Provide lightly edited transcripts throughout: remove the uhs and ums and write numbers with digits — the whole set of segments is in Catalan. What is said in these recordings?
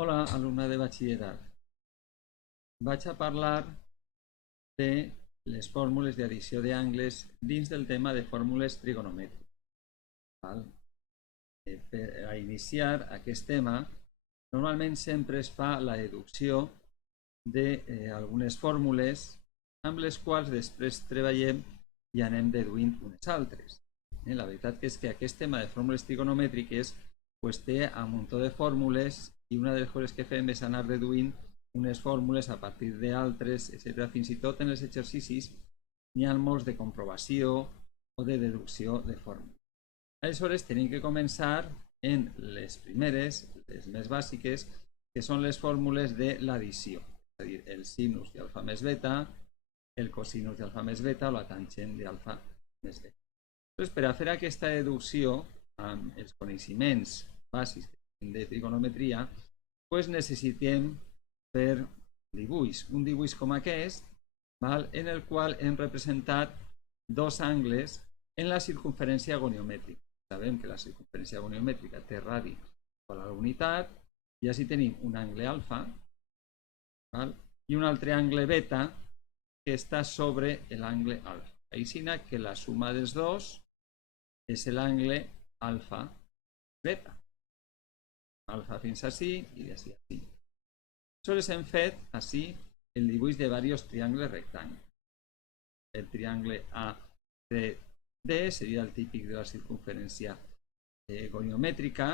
Hola, alumne de batxillerat. Vaig a parlar de les fórmules d'addició d'angles dins del tema de fórmules trigonomètriques. Per iniciar aquest tema, normalment sempre es fa la deducció d'algunes fórmules amb les quals després treballem i anem deduint unes altres. La veritat és que aquest tema de fórmules trigonomètriques té un munt de fórmules i una de les coses que fem és anar deduint unes fórmules a partir d'altres, etc. Fins i tot en els exercicis n'hi ha molts de comprovació o de deducció de fórmules. Aleshores tenim que començar en les primeres, les més bàsiques, que són les fórmules de l'addició, és a dir, el sinus d'alfa més beta, el cosinus d'alfa més beta o la tangent d'alfa més beta. Doncs per a fer aquesta deducció amb els coneixements bàsics de trigonometria, necessitem fer dibuix. Un dibuix com aquest, en el qual hem representat dos angles en la circunferència goniomètrica. Sabem que la circunferència goniomètrica té radi per la unitat, i així tenim un angle alfa i un altre angle beta que està sobre l'angle alfa. Així que la suma dels dos és l'angle alfa beta. Alfa fins ací i d'ací a ací. Aleshores hem fet així el dibuix de diversos triangles rectangles. El triangle ACD seria el típic de la circunferència goniomètrica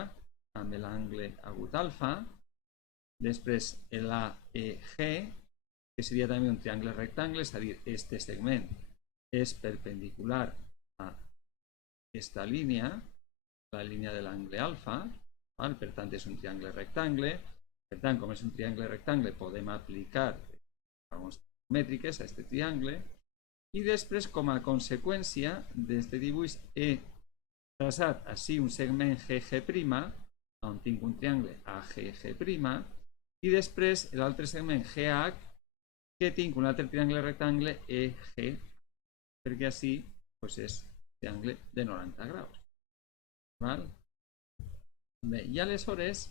amb l'angle agut alfa. Després l'AEG, que seria també un triangle rectangle, és a dir, este segment és perpendicular a aquesta línia, la línia de l'angle alfa, per tant és un triangle rectangle. Per tant, com és un triangle rectangle, podem aplicar raons trigonomètriques a aquest triangle, i després, com a conseqüència d'aquest dibuix, he traçat així un segment GG', on tinc un triangle AGG', i després l'altre segment GH, que tinc un altre triangle rectangle EG, perquè així és triangle de 90 graus. Bé, i aleshores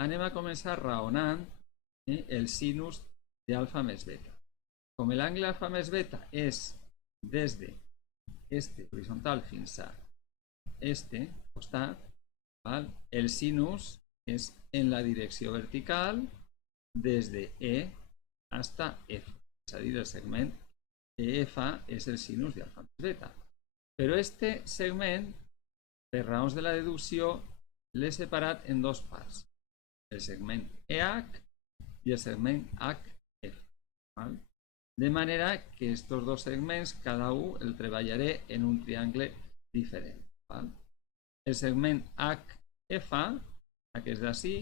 anem a començar raonant el sinus d'alfa més beta. Com l'angle alfa més beta és des d'este horitzontal fins a este costat, el sinus és en la direcció vertical des de E hasta F, és a dir, el segment EF és el sinus d'alfa més beta. Però este segment, per raons de la deducció, l'he separat en dos parts, el segment EH i el segment HF. De manera que aquests dos segments, cada un el treballaré en un triangle diferent. El segment HF, aquest d'ací,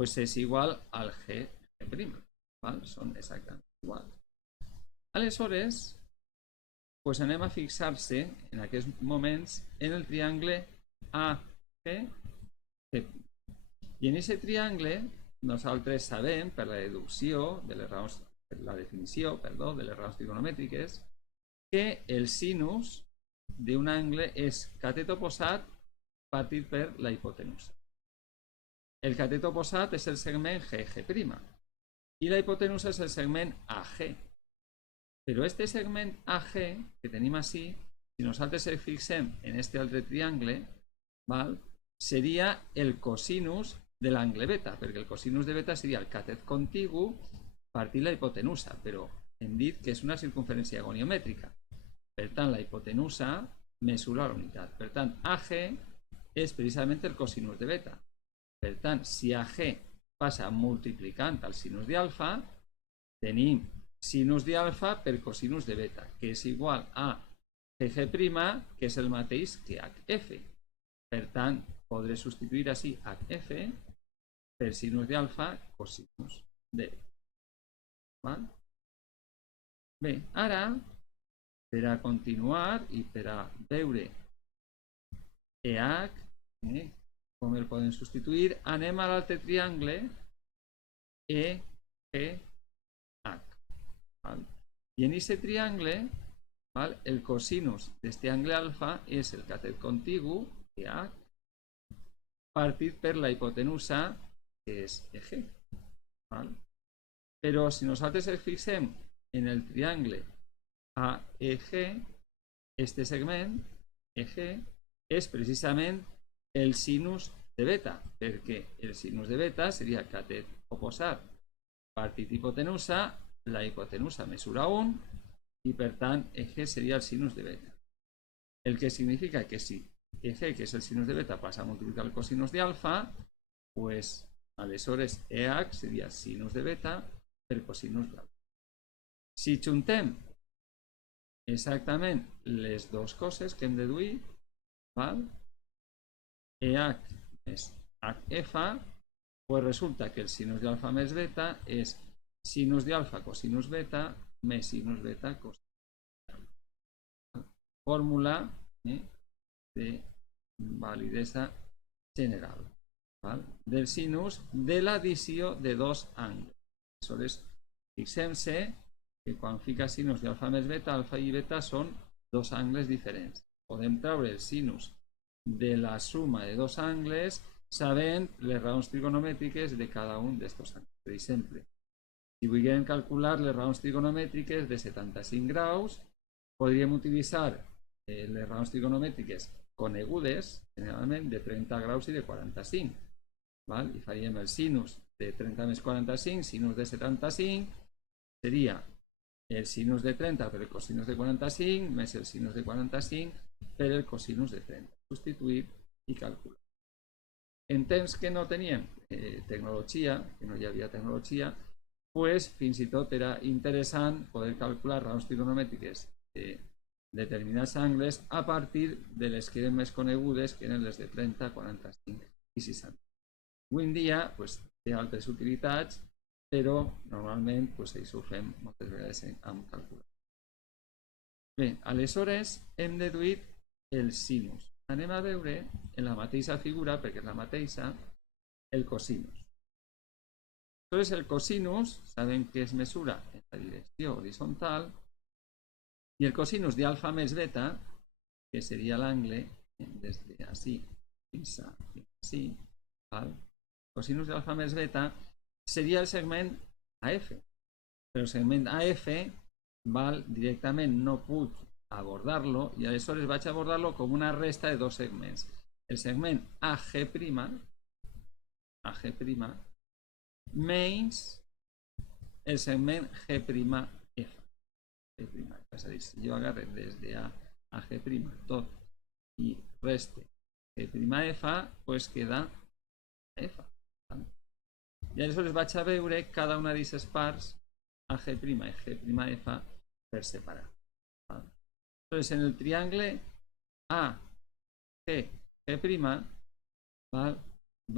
és igual al GG'. Són exactament iguals. Aleshores, anem a fixar-se en aquests moments en el triangle AGF. I en aquest triangle nosaltres sabem, per la deducció de les raons, per la definició, de les raons trigonomètriques, que el sinus d'un angle és catet oposat partit per la hipotenusa. El catet oposat és el segment GG' i la hipotenusa és el segment AG. Però este segment AG que tenim així, si nosaltres el fixem en aquest altre triangle, seria el cosinus de l'angle beta, perquè el cosinus de beta seria el catet contigu partit la hipotenusa, però hem dit que és una circunferència goniomètrica. Per tant, la hipotenusa mesura la unitat. Per tant, AG és precisament el cosinus de beta. Per tant, si AG passa multiplicant el sinus d'alfa, tenim sinus d'alfa per cosinus de beta, que és igual a GG', que és el mateix que HF. Per tant, podré substituir així HF per sinus d'alfa cosinus de beta. Bé, ara, per a continuar i per a veure EH, com el podem substituir, anem a l'altre triangle EGH. I en aquest triangle, el cosinus d'aquest angle alfa és el catet contigu, EH, partit per la hipotenusa, que és EG. Val? Però si nosaltres ens fixem en el triangle AEG, este segment, EG, és precisament el sinus de beta, perquè el sinus de beta seria catet oposat partit hipotenusa, la hipotenusa mesura 1 i per tant EG seria el sinus de beta. El que significa que si EG, que és el sinus de beta, passa a multiplicar el cosinus de alfa, pues aleshores EH seria sinus de beta per cosinus d'alfa. Si juntem exactament les dues coses que hem deduït, val? EH més HF, pues resulta que el sinus d'alfa més beta és sinus d'alfa cosinus beta més sinus beta cosinus beta. Fórmula de validesa general, val? Del sinus de l'addició de dos angles. Aleshores, fixem-se que quan fica sinus d'alfa més beta, alfa i beta són dos angles diferents. Podem treure el sinus de la suma de dos angles sabent les raons trigonomètriques de cada un d'aquests angles. Per exemple, si volguem calcular les raons trigonomètriques de 75 graus, podríem utilitzar les raons trigonomètriques conegudes, generalment de 30 graus i de 45. Val? I faríem el sinus de 30 més 45, sinus de 75, seria el sinus de 30 per el cosinus de 45 més el sinus de 45 per el cosinus de 30. Substituir i calcular. En temps que no teníem tecnologia, que no hi havia tecnologia, pues fins i tot era interessant poder calcular raons trigonomètriques de determinats angles a partir de les que eren més conegudes, que eren les de 30, 45 i 60. Avui en dia pues, té altres utilitats, però normalment pues, això ho fem moltes vegades amb calculadora. Bé, aleshores hem deduït el sinus. Anem a veure en la mateixa figura, perquè és la mateixa, el cosinus. Aleshores el cosinus sabem que es mesura en la direcció horitzontal i el cosinus d'alfa més beta, que seria l'angle des d'ací fins ací, val? Cosinus d'alfa més beta seria el segment AF, però el segment AF val, directament no puc abordar-lo i aleshores vaig abordar-lo com una resta de dos segments. El segment AG' menys el segment G'(F). És a dir, si jo agarre des de A a G' tot i reste G'(F), pues queda F. I aleshores vaig a veure cada una d'aquestes parts AG' i G'(F) per separar. Entonces, en el triangle AG',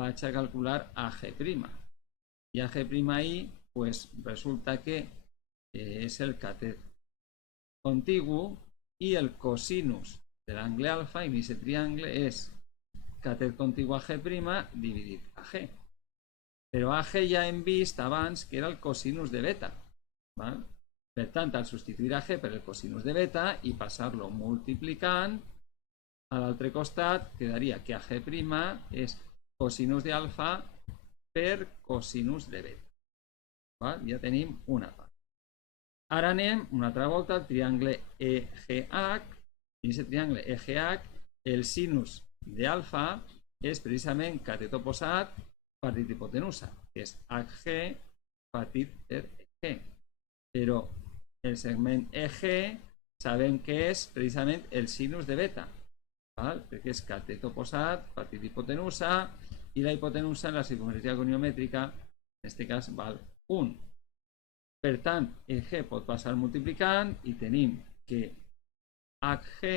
vaig a calcular AG'. I AG', pues resulta que és el catet contigu i el cosinus de l'angle alfa en aquest triangle és catet contigu a G' dividit a G. Però AG ja hem vist abans que era el cosinus de beta. Val? Per tant, al substituir AG per el cosinus de beta i passar-lo multiplicant, a l'altre costat quedaria que AG' és cosinus d'alfa per cosinus de beta. Val? Ja tenim una part. Ara anem una altra volta al triangle EGH. En aquest triangle EGH, el sinus d'alfa és precisament catet oposat partit hipotenusa, que és HG partit per EG. Però el segment EG sabem que és precisament el sinus de beta, val? Perquè és catet oposat partit hipotenusa i la hipotenusa en la circunferència goniomètrica en aquest cas val 1. Per tant, EG pot passar multiplicant i tenim que HG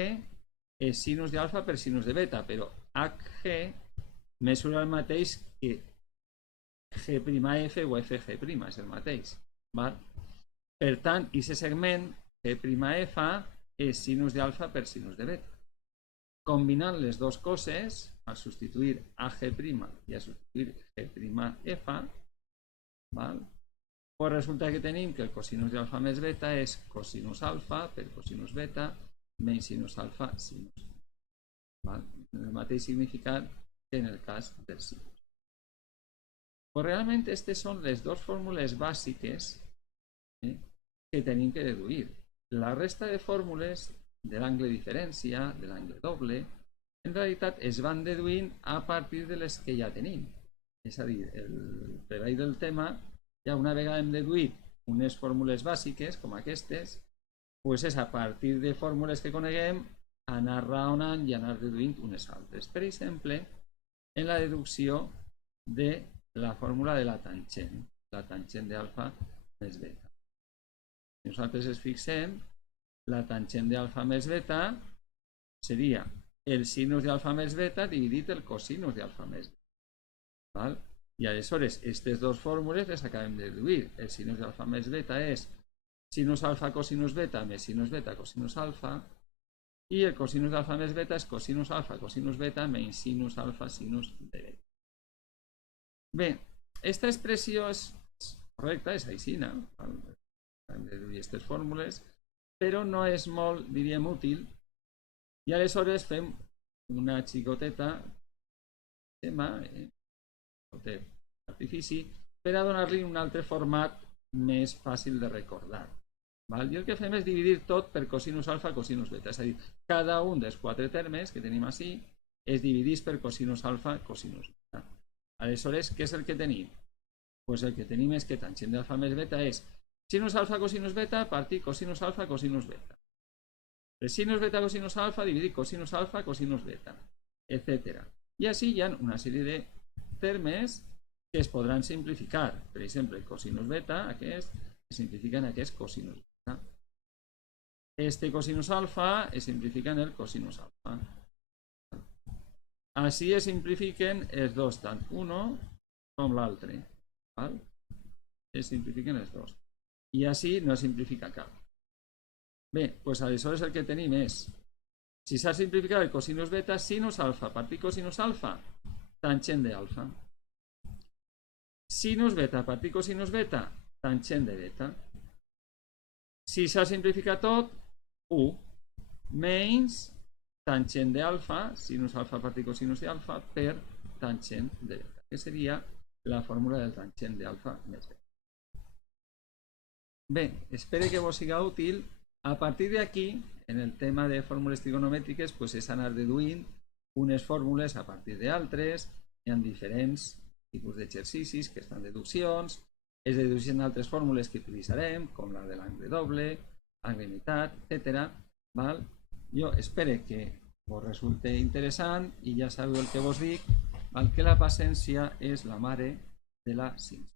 és sinus d'alfa per sinus de beta, però HG mesura el mateix que G'(F) o FG', és el mateix. Val? Per tant, aquest segment G'(F) és sinus d'alfa per sinus de beta. Combinant les dues coses, al substituir AG' i a substituir G'(F), val? Pues resulta que tenim que el cosinus d'alfa més beta és cosinus alfa per cosinus beta menys sinus alfa sinus beta. Val? El mateix significat que en el cas del sinus. Pues realment aquestes són les dues fórmules bàsiques que tenim que deduir. La resta de fórmules de l'angle diferència, de l'angle doble, en realitat es van deduint a partir de les que ja tenim. És a dir, el treball del tema, ja una vegada hem deduït unes fórmules bàsiques, com aquestes, doncs és a partir de fórmules que coneguem anar raonant i anar deduint unes altres. Per exemple, en la deducció de la fórmula de la tangent d'alfa més beta. Si nosaltres ens fixem, la tangent d'alfa més beta seria el sinus d'alfa més beta dividit el cosinus d'alfa més beta. I aleshores, aquestes dues fórmules les acabem de deduir. El sinus d'alfa més beta és sinus alfa cosinus beta més sinus beta cosinus alfa, i el cosinus d'alfa més beta és cosinus alfa cosinus beta menys sinus alfa sinus de beta. Bé, aquesta expressió és correcta, és aixina, hem de deduir aquestes fórmules, però no és molt, diríem, útil, i aleshores fem una xicoteta tema, artifici, per a donar-li un altre format més fàcil de recordar. I el que fem és dividir tot per cosinus alfa cosinus beta, és a dir, cada un dels quatre termes que tenim així es divideix per cosinus alfa cosinus beta. Aleshores, què és el que tenim? Doncs el que tenim és que tangent d'alfa més beta és sinus alfa cosinus beta partir cosinus alfa cosinus beta. De sinus beta cosinus alfa dividir cosinus alfa cosinus beta, etc. I així hi ha una sèrie de termes que es podran simplificar. Per exemple, cosinus beta, aquest, es simplifica en aquest cosinus beta. Este cosinus alfa es simplifica en el cosinus alfa. Així es simplifiquen els dos, tant un com l'altre. Es simplifiquen els dos. I així no es simplifica cap. Bé, doncs aleshores el que tenim és, si s'ha simplificat el cosinus beta, sinus alfa partir cosinus alfa, tangent d'alfa. Sinus beta partir cosinus beta, tangent de beta. Si s'ha simplificat tot, 1 menys tangent d'alfa, sinus alfa partir cosinus d'alfa, per tangent de beta, que seria la fórmula del tangent d'alfa més beta. Bé, espero que vos siga útil. A partir d'aquí, en el tema de fórmules trigonomètriques, és anar deduint unes fórmules a partir d'altres. Hi ha diferents tipus d'exercicis que estan deduccions, es dedueixen altres fórmules que utilitzarem, com la de l'angle doble, angle imitat, etc. Jo espero que vos resulte interessant i ja sabeu el que vos dic, que la paciència és la mare de la ciència.